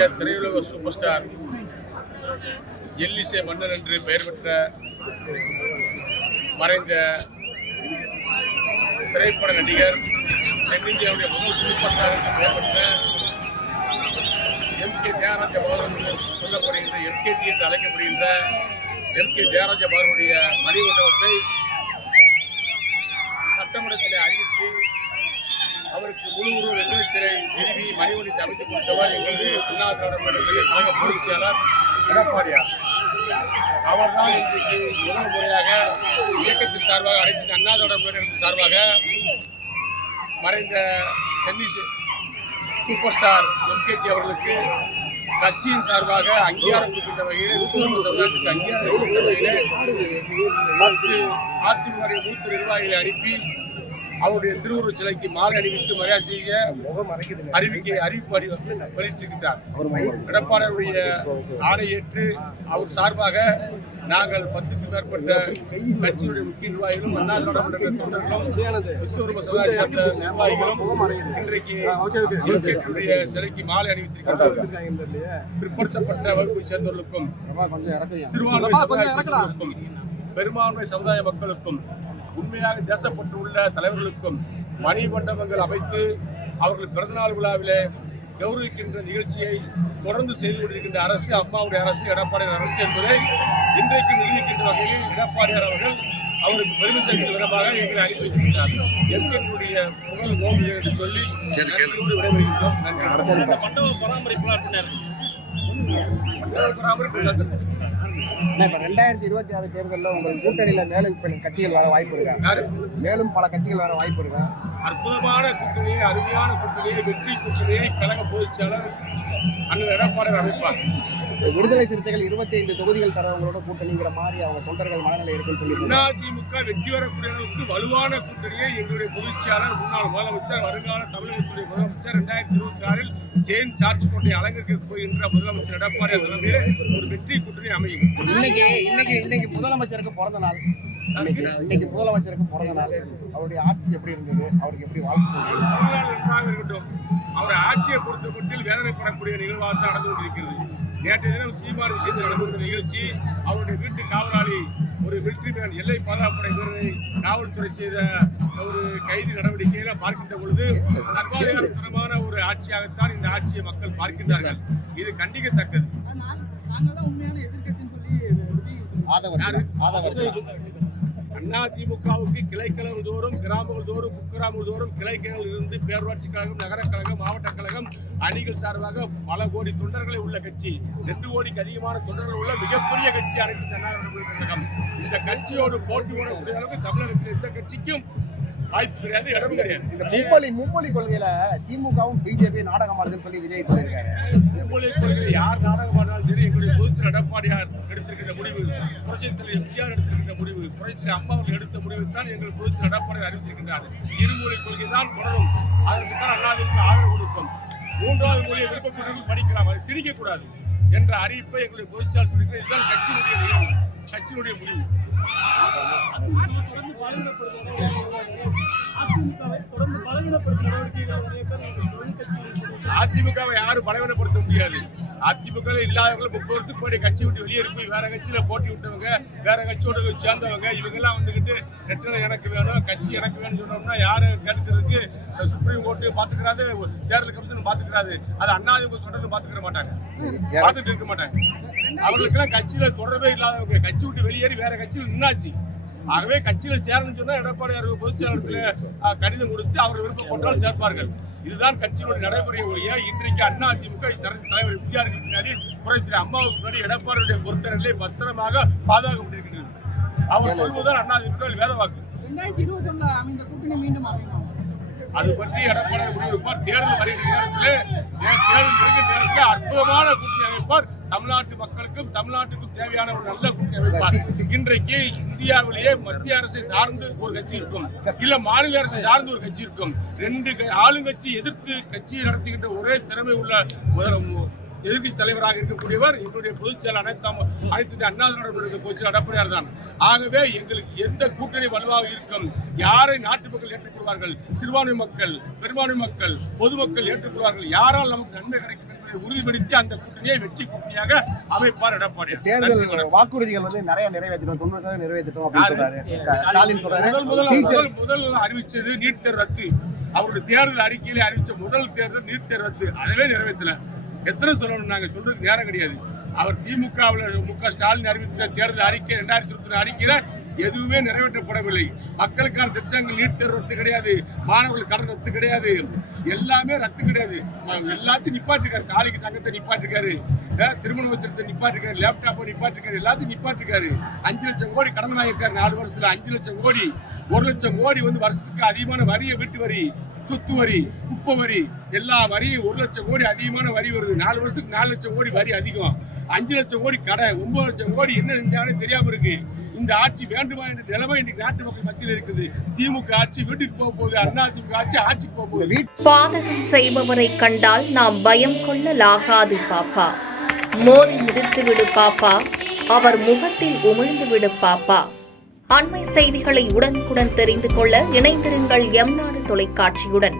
இந்திய திரையுலக super star எல்லிசை மன்னர் என்று பெயர் பெற்ற மறைந்த திரைப்பட நடிகர், தென்னிந்தியாவுடைய முதல் சூப்பர் ஸ்டார் என்று பெயர் பெற்ற எம்.கே. தியாகராஜ பாகவன் என்று சொல்லப்படுகின்ற எம்.கே.டி என்று அழைக்கப்படுகின்ற எம்.கே. தியாகராஜ பாகவனுடைய மணிமண்டபத்தை சட்டமன்றத்தில் அறிவித்து அவருக்கு முழு உருவ வெங்கல சிலை நிறுவி மணிமண்டபத்தை அமைத்துக் கொடுத்தவர் எங்களது அண்ணா திராவிட கழக பொதுச் செயலாளர் எடப்பாடியார். அவர்தான் இன்றைக்கு முதல் முறையாக இயக்கத்தின் சார்பாக, அனைத்து அண்ணா திராவிட சார்பாக மறைந்த டென்னிஸ் சூப்பர் ஸ்டார் எம்.கே.டி அவர்களுக்கு கட்சியின் சார்பாக அங்கீகாரம் கொடுக்கின்ற வகையில், சமுதாயத்துக்கு அங்கீகாரம் கொடுக்கின்ற வகையில் 10 அதிமுக மூத்த நிர்வாகிகளை அனுப்பி அவருடைய திருவுருவச் சிலைக்கு மாலை அணிவித்து மரியாதை செய்ய அறிவிப்பு வெளியிட்டிருக்கிறார். எடப்பாடியுடைய ஆணையேற்று அவர் சார்பாக நாங்கள் 10க்கும் மேற்பட்ட கட்சியுடைய முக்கிய நிர்வாகிகளும், அண்ணா திராவிட தொண்டர்களும், விஸ்வரூப சமுதாய சேர்ந்த நிர்வாகிகளும் இன்றைக்கு சிலைக்கு மாலை அணிவித்திருக்கிறார்கள். பிற்படுத்தப்பட்ட வகுப்பை சேர்ந்தவர்களுக்கும், சிறுபான்மை சமுதாயத்திற்கும், பெரும்பான்மை சமுதாய மக்களுக்கும், உண்மையாக தேசப்பட்டு உள்ள தலைவர்களுக்கும் மணி மண்டபங்கள் அமைத்து அவர்கள் பிறந்தநாள் விழாவிலே கௌரவிக்கின்ற நிகழ்ச்சியை தொடர்ந்து செய்து கொண்டிருக்கின்ற அரசு அம்மாவுடைய அரசு, எடப்பாடியார் அரசு என்பதை இன்றைக்கு நிரூபிக்கின்ற வகையில் எடப்பாடியார் அவர்கள் அவருக்கு பெருமை சேர்க்கும் விதமாக எங்களை அனுப்பி வைத்திருக்கிறார். எங்களுடைய புகழ் ஓங்குகிறது என்று சொல்லி விடைபெறுகின்றோம். நன்றி. மண்டப பராமரிப்பு இப்ப 2026 தேர்தலில் உங்கள் கூட்டணியில மேலும் கட்சிகள் வர வாய்ப்பு இருக்கா? மேலும் பல கட்சிகள் வர வாய்ப்பு இருக்கா? அற்புதமான கூட்டணியை, அருமையான கூட்டணியை, வெற்றி கூட்டணியை கழக பொதுச் செயலாளர் அண்ணன் எடப்பாடியார் அமைப்பார். விடுதலை சிறுத்தைகள் 25 தொகுதிகள் தரவங்களோட கூட்டணிங்கிற மாதிரி அவங்க தொண்டர்கள் மனநிலை இருக்குன்னு சொல்லி அதிமுக வெற்றி வரக்கூடிய அளவுக்கு வலுவான கூட்டணியை எங்களுடைய பொதுச் செயலாளர், முன்னாள் முதலமைச்சர், வருங்கால தமிழகத்துடைய முதலமைச்சர் 2026 சேன் சார்ஜ் கொண்டை அலங்கரிக்க போகின்ற முதலமைச்சர் எடப்பாடியார் தலைமையில் ஒரு வெற்றி கூட்டணி அமையும். இன்னைக்கு முதலமைச்சருக்கு பிறந்த நாள். இன்னைக்கு முதலமைச்சருக்கு பிறந்த நாள். அவருடைய ஆட்சி எப்படி இருந்தது? அவருக்கு எப்படி வாழ்த்து சொல்றது? நன்றாக இருக்கட்டும். அவர் ஆட்சியை பொறுத்தமட்டில் வேதனைப்படக்கூடிய நிகழ்வாக தான் நடந்து கொண்டிருக்கிறது. நேற்றைய தினம் சீமான் விஷயத்தில் நடந்து கொண்ட நிகழ்ச்சி, அவருடைய வீட்டு காவலாளி ஒரு மிலிட்டரி மேன், எல்லை பாதுகாப்புப்படை வீரரை காவல்துறை செய்த ஒரு கைது நடவடிக்கையில பார்க்கின்ற பொழுது சர்வாதிகாரத்தனமான ஒரு ஆட்சியாகத்தான் இந்த ஆட்சியை மக்கள் பார்க்கின்றார்கள். இது கண்டிக்கத்தக்கது. அதிமுகவுக்கு கிளைக்கழகம் தோறும், கிராமங்கள் தோறும், குக்கிராமங்கள் தோறும் கிளைகள் இருந்து பேரூராட்சி கழகம், நகர கழகம், மாவட்ட கழகம் அணிகள் சார்பாக பல கோடி தொண்டர்களை உள்ள கட்சி, 2 கோடிக்கு அதிகமான தொண்டர்கள் உள்ள மிகப்பெரிய கட்சி அனைத்து அண்ணா திராவிட கழகம். இந்த கட்சியோடு போட்டி போடக்கூடிய அளவுக்கு தமிழகத்தில் எந்த கட்சிக்கும் வாய்ப்பு கிடையாது, இடமும் கிடையாது. இந்த மும்மொழி கொள்கையில திமுகவும் பிஜேபி நாடகமானதுன்னு சொல்லி விஜய் சொல்லியிருக்காரு. மும்மொழி கொள்கையை யார் நாடகமானாலும் சரி, எங்களுடைய பொதுச்செயலாளர் எடப்பாடியார் எடுத்திருக்கின்ற முடிவு, புரட்சித் தலைவர் எம்ஜிஆர் எடுத்திருக்கின்ற முடிவு, புரட்சித் அம்மா அவர்கள் எடுத்த முடிவு தான் எங்கள் பொதுச்செயலாளர் எடப்பாடியார் அறிவித்திருக்கின்றார். இருமொழி கொள்கை தான் தொடரும். அதற்கு தான் அண்ணாவிற்கு ஆதரவு கொடுக்கும். 3வது மொழியை விருப்பப்பட்டவர்கள் படிக்கலாம், அதை திணிக்கக்கூடாது என்ற அறிவிப்பை எங்களுடைய பொதுச்செயலாளர் சொல்லியிருக்கிறார். இதுதான் கட்சியினுடைய நிகழ்வு, கட்சியினுடைய முடிவு. அதிமுகவை யாரும் பலவீனப்படுத்த முடியாது. அதிமுக இல்லாதவர்கள் 30 வருஷத்துக்கு முன்னாடி கட்சி விட்டு வெளியேறி வேற கட்சியில போட்டி விட்டவங்க, வேற கட்சியோட சேர்ந்தவங்க, இவங்க எல்லாம் வந்துகிட்டு ரெட்டலை எனக்கு வேணும், கட்சி எனக்கு வேணும்னு சொன்னோம்னா யாரு கேட்கறதுக்கு சுப்ரீம் கோர்ட்டு பாத்துக்கிறாரு, தேர்தல் கமிஷன் பாத்துக்கிறாரு. அது அதிமுக தொடர்ந்து பாத்துக்கிற மாட்டாங்க, பார்த்துட்டு இருக்க மாட்டாங்க. அவர்களுக்கெல்லாம் கட்சியில தொடர்பே இல்லாதவங்க கட்சி விட்டு வெளியேறி வேற கட்சியில் நின்னாச்சு. ஆகவே கட்சியில சேரணும்னு சொன்னா எடப்பாடியார் பொதுச் செயலாளத்துல கடிதம் கொடுத்து அவர் விருப்பம் கொண்டால் சேர்ப்பார்கள். இதுதான் கட்சியினுடைய நடைமுறை ஒழிய இன்றைக்கு அதிமுக தலைவர் எம்ஜிஆருக்கு பின்னாடி, புரட்சி அம்மாவுக்கு முன்னாடி எடப்பாடியுடைய பொறுத்தநிலை பத்திரமாக பாதுகாக்கப்பட்டிருக்கிறது. அவர் சொல்வதுதான் அதிமுக வேதவாக்கு. 2021 அமைந்த கூட்டணி மீண்டும் அமையும். அது பற்றி எடப்பாடியார் முடிவெடுப்பார். தேர்தல் வருகின்ற நேரத்தில் அற்புதமான கூட்டணி அமைப்பார். தமிழ்நாட்டு மக்களுக்கும் தமிழ்நாட்டுக்கும் தேவையான ஒரு நல்ல கூட்டணி அமைப்பார். இன்றைக்கு இந்தியாவிலேயே மத்திய அரசை சார்ந்து ஒரு கட்சி இருக்கும், இல்ல மாநில அரசை சார்ந்து ஒரு கட்சி இருக்கும். 2 ஆளுங்கட்சி எதிர்த்து கட்சியை நடத்துகின்ற ஒரே திறமை உள்ள எதிர்கட்சி தலைவராக இருக்கக்கூடியவர் எங்களுடைய பொதுச் செயலர், அனைத்து அண்ணா திராவிட பொதுச் செயலர் எடப்பாடியார் தான். ஆகவே எங்களுக்கு எந்த கூட்டணி வலுவாக இருக்கும், யாரை நாட்டு மக்கள் ஏற்றுக்கொள்வார்கள், சிறுபான்மை மக்கள், பெரும்பான்மை மக்கள், பொதுமக்கள் ஏற்றுக்கொள்வார்கள், யாரால் நமக்கு நன்மை கிடைக்கும் என்பதை என்பதை உறுதிப்படுத்தி அந்த கூட்டணியை வெற்றி கூட்டணியாக அமைப்பார் எடப்பாடியார். தேர்தல் வாக்குறுதிகள் வந்து நிறைய நிறைவேற்றிட்டோம், 90% நிறைவேற்றிட்டோம் அப்படின்னு சொல்றாரு ஸ்டாலின். சொல்றாரு முதல் அறிவிச்சது நீட் தேர்வு ரத்து. அவருடைய தேர்தல் அறிக்கையிலே அறிவிச்ச முதல் தேர்தல் நீட் தேர்வு ரத்து. அதவே நிறைவேற்றல. எத்தனை சொல்லணும், நாங்க சொல்றதுக்கு நேரம் கிடையாது. அவர் திமுக ஸ்டாலின் அறிவித்த தேர்தல் அறிக்கை 2021 அறிக்கையில எதுவுமே நிறைவேற்றப்படவில்லை. மக்களுக்கான திட்டங்கள் நீட் தேர்வு ரத்து கிடையாது, மாணவர்கள் கடன் ரத்து கிடையாது, எல்லாமே ரத்து கிடையாது. எல்லாத்தையும் நிப்பாட்டிருக்காரு. தாலிக்கு தங்கத்தை நிப்பாட்டிருக்காரு, திருமண உத்திரத்தை நிப்பாட்டிருக்காரு, லேப்டாப்பை நிப்பாட்டிருக்காரு, எல்லாத்தையும் நிப்பாட்டிருக்காரு. 5 லட்சம் கோடி கடன் வாங்கியிருக்காரு 4 வருஷத்துல. 5 லட்சம் கோடி, 1 லட்சம் கோடி வந்து வருஷத்துக்கு அதிகமான வரியை, வீட்டு வரி, சொத்து வரி, குப்பை வரி, எல்லா வரியும் 1 லட்சம் கோடி அதிகமான வரி வருது. 4 வருஷத்துக்கு 4 லட்சம் கோடி வரி அதிகம். 5 லட்சம் கோடி கடை, 9 லட்சம் கோடி என்ன செஞ்சாலும் தெரியாம இருக்கு. இந்த ஆட்சி வேண்டுமா என்ற நிலைமை இன்னைக்கு நாட்டு மக்கள் மத்தியில் இருக்குது. திமுக ஆட்சி வீட்டுக்கு போக போகுது, அதிமுக ஆட்சிக்கு போக போகுது. பாதகம் செய்பவரை கண்டால் நாம் பயம் கொள்ளலாகாது பாப்பா. மோதி மிதித்து விடு பாப்பா, அவர் முகத்தில் உமிழ்ந்து விடு பாப்பா. அண்மை செய்திகளை உடனுக்குடன் தெரிந்து கொள்ள இணைந்திருங்கள் எம் நாடு தொலைக்காட்சியுடன்.